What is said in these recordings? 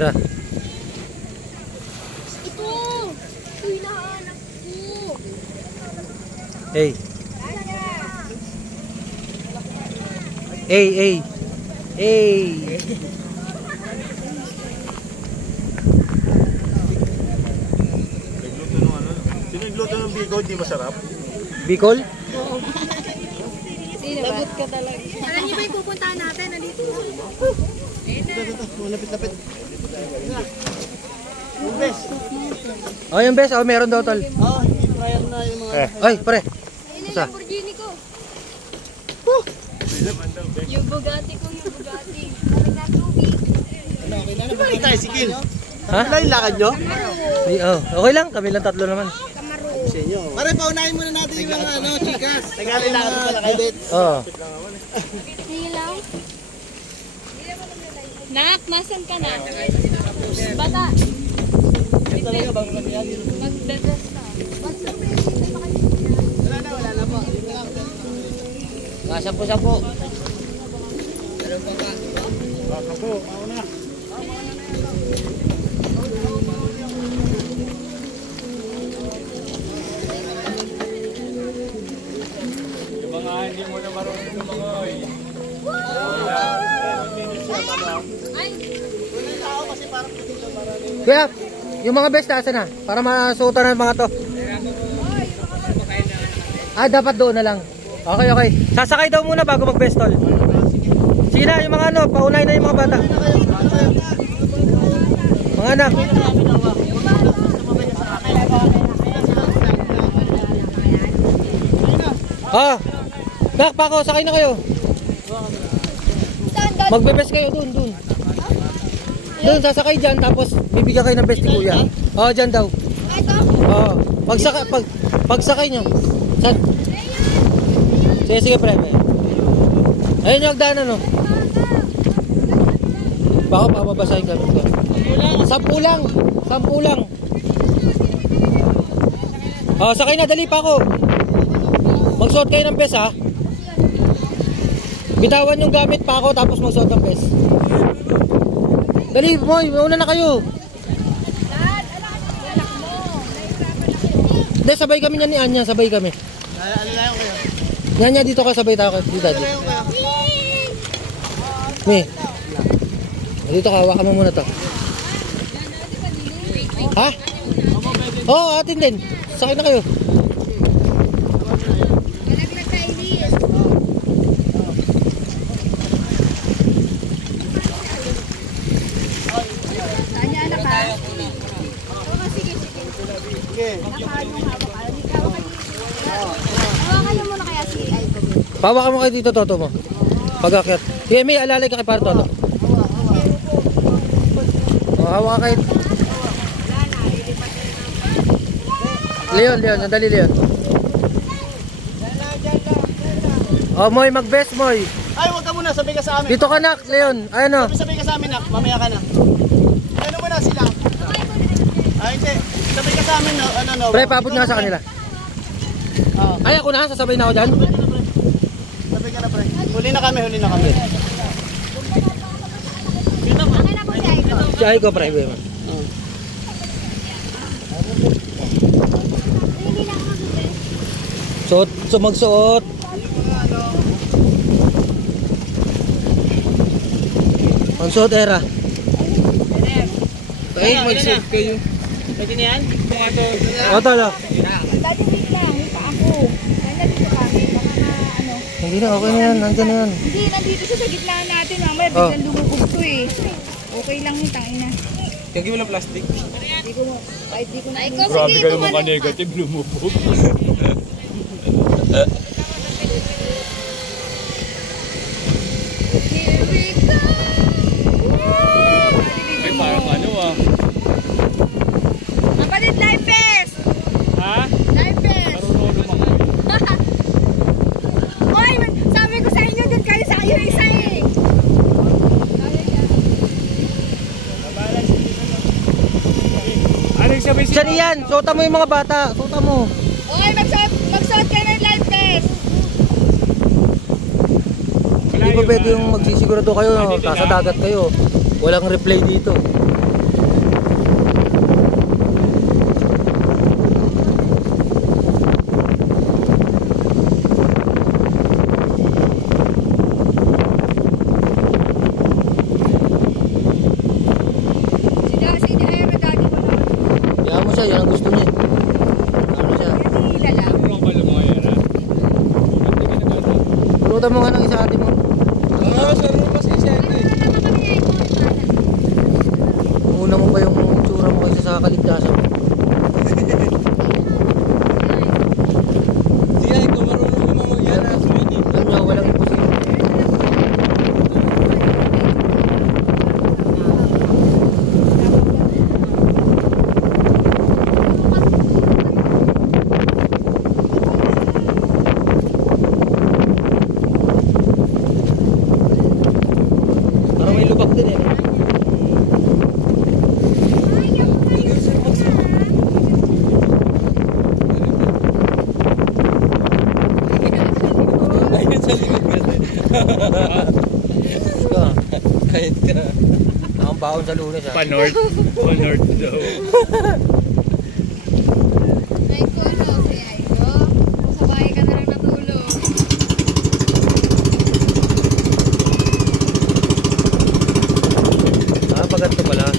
Tara. Ito! Ito hinahanap ko. Hey. Hey. Sinigluto ng Bicol, di masarap? Bicol? Sino ba? Lagot ka talaga. Alam niyo ba yung pupuntahan natin? Nandito. Ito, malapit-lapit. Yung best. Oh, yung best. Oh, meron daw tol. Oh, hindi prior na yung mga... Ay, pare. Ayun yung Isa. Lamborghini ko. Yung Bugatti ko, yung Bugatti. Nagkatubig. Di ba rin tayo sigil? Ha? Wala yung lakad nyo? Okay lang. Kami lang tatlo naman. Sa inyo. Pare, paunahin muna natin yung mga chikas. Tagalin lakad mo pala kayo. Oo. Sige lang. Nak, nasan ka na? Bata. Ito talaga, bago kami yan. Mag-dress ka. Wala na po. Sampo-sampo. Meron pa ka. Sampo, ako na. Yung mga hindi mo na marunong tumangoy. Kuya, yung mga best nasa na? Para masuotan ng mga to. Dapat doon na lang. Okay. Sasakay daw muna bago mag-best tol. Sige na, yung mga ano, paunay na yung mga bata. Mga anak. Nak, Paco, sakay na kayo. Magbe-best kayo doon. Doon, sasakay dyan, tapos bibigyan kayo ng best ni kuya. Dyan daw. Pagsakay nyo. Saan? Sige, pre. Ayun yung hagdanan, no? Baka papabasahin kami. 10 lang. Sakay na, dali pa ako. Magsuot kayo ng best, ha? Bitawan yung gamit pa ako, tapos magsuot ng best. Dali, Moy, mauna na kayo. Hindi, sabay kami niyan ni Anya, sabay kami. Alalayan kayo. Anya, dito ka, sabay tayo dito. Alalayan kayo. Mi. Dito ka, hawakan mo muna to. Ha? Atin din. Sakay na kayo. Pawakan mo kayo dito, Toto mo. Pag-akyat. Sige, may alalay ka kay para Toto. Hawakan kayo. Leon, sandali Leon. Moy, mag-best, Moy. Ay, huwag ka muna, sabay ka sa amin. Dito ka, nak, Leon. Ano? Sabay ka sa amin, nak. Mamaya ka na. Ano muna sila? Ay, hindi. Sabay ka sa amin, no? Pre, paabot nga sa kanila. Ay, ako na, sasabay na ako dyan. Sabay ka na, pre. Huli na kami. Si Aiko, pre. Magsuot. Magsuot, Era. Ay, mag-suot kayo. Pwede na yan? Tolo. Dati wait lang, pa ako. Nandito kami, baka na ano. Hindi na, okay na yan. Nandiyan na yan. Hindi, nandito siya sa gitna natin. Mamaya biglang lumubog to eh. Okay lang yung tangina. Kaya mo lang plastic. Hindi ko na. Grabe kayo mga negative, lumubog. Here we go! Ay, parang ano Kapatid, live best! Ha? Live best! Oy, sabi ko sa inyo, doon kayo sa kayo isa eh! Anong sabi siya? Diyan yan, suotan mo yung mga bata. Suotan mo. Oy, magsuot kayo ng live best! Hindi pa pwede yung magsisigurado kayo, nasa dagat kayo. Walang replay dito. siya, yun ang gusto niya. Ano siya? Hila lang. Pulutan mo nga ng isa ate mo. Una mo pa yung tsura mo kaysa sa kaligtasan mo. Alam niya, walang imposible. Parang may lubak din eh. Kahit ka. Nakang baon sa Lunes ha. Panord. Panord daw. Aiko, no? Si Aiko. Sa bahay ka na lang natulog. Ah, paganto pala.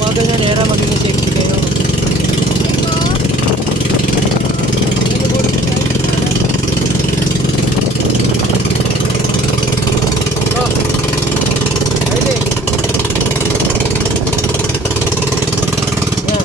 Mga ganyan era, magiging safety kayo. Oh, ayun eh. Yan.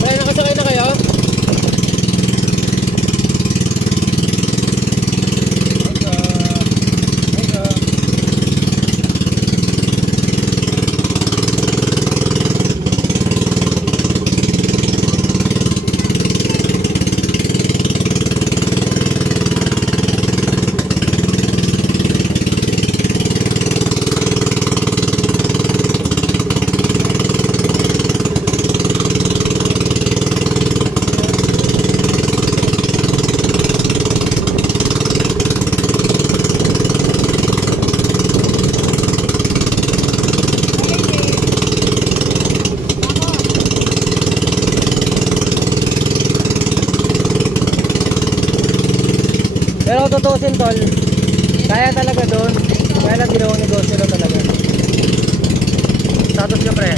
Kaya nakasakay na kayo? Pero kung tutusin tol, kaya talaga doon. Kaya lang ginawang negosyo na talaga. Status ka pre.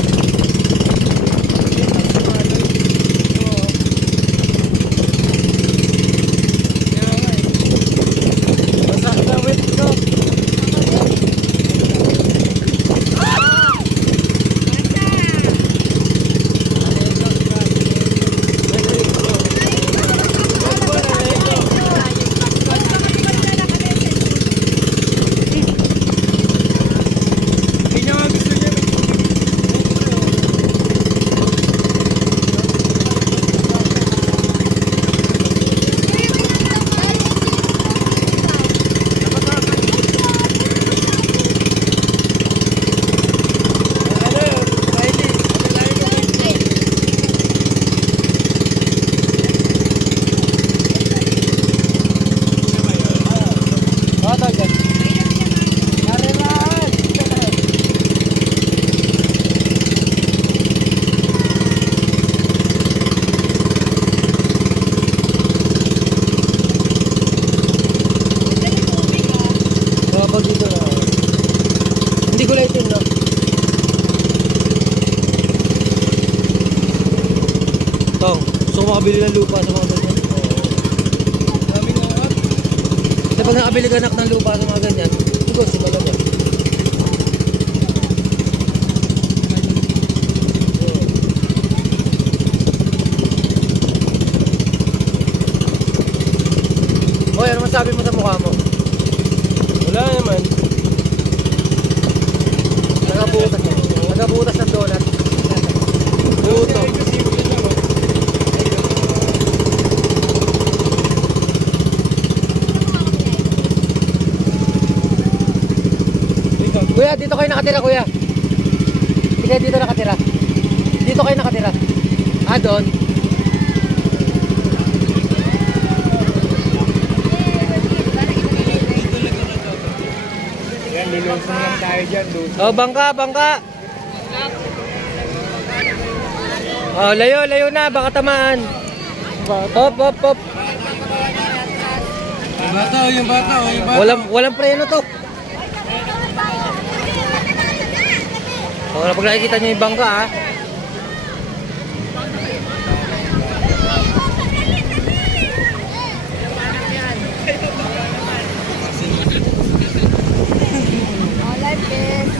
Basta ka wait ko. nakabili ng lupa sa mga ganyan. Kasi pag nakabili ka anak ng lupa sa mga ganyan, negosyo talaga. Hoy, ano masabi mo sa mukha mo? Wala naman. Nagabutas ng donut. Luto. Kuya, dito kayo nakatira, kuya. Hindi kayo dito nakatira. Dito kayo nakatira. Ah, doon. Yan, lulusong lang tayo dyan. Oh, bangka, bangka. Oh, layo, layo na, baka tamaan. Hop, hop, hop. Yung bata, yung bata. Walang preno to. Oh, pag nakikita niyo yung bangka, ah.